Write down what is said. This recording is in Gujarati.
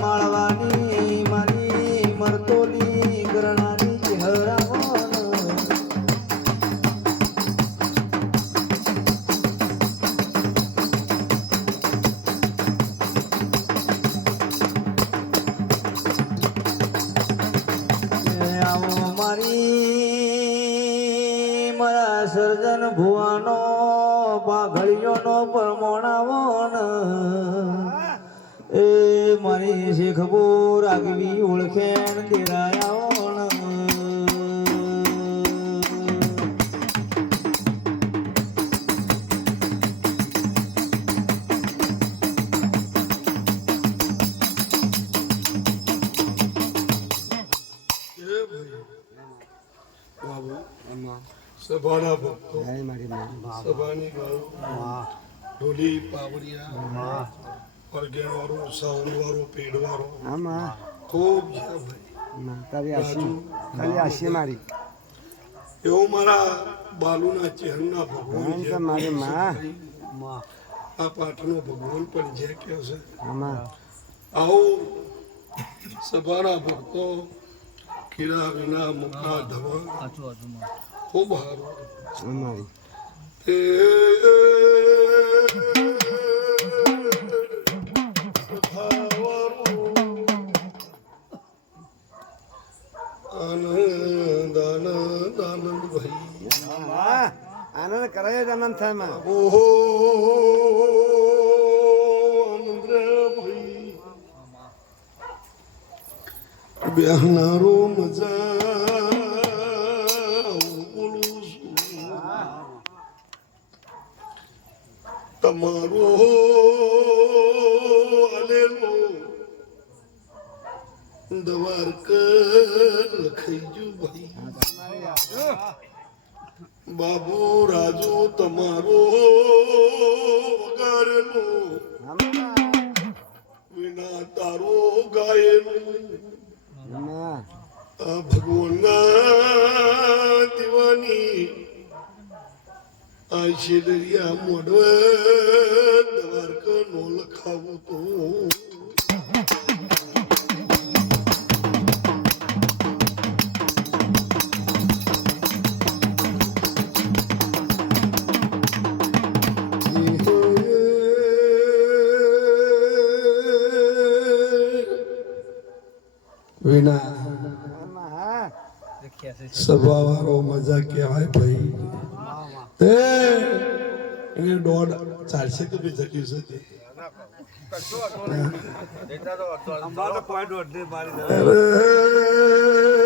માળવાની મારી મરતોલી સર્જન ભુવાનો પાઘડીઓનો પરમોણાવો એ મારી શીખબો રાગવી ઓળખેણ દેરાયાઓ ન. સભાના ભક્તો સભાની ગાયો ઢોલી પાવડિયા વાળો પેડવાળો વાળો પેડ વાળો ખૂબ છે મારી. એવો મારા બાલુના ચહેરના ભગવાન છે. મારી માં. આ પાઠનો ભગવાન પણ જે કહે છે. આમાં. આવો સભાના ભક્તો કીડા વિના મુખા ધવા ખૂબ સારું. અમારી આનંદ આનંદ આનંદ ભાઈ આનંદ કરાય જ આનંદ થાયમાં ઓહો આનંદ રે ભાઈ. બેહનારો મજા તમારો. અલેલો લખાઈ ભાઈ. બાબુ રાજુ તમારો વગારેલો વિના તારો ગાયેલું. આમાં આ શેદરિયા મોડવે દ્વારકા નો લખાવું તો. વિના સભાવાળો મજા કહેવાય ભાઈ. તે એને દોઢ ચારશે કે બી જગ્યું તે. અરે,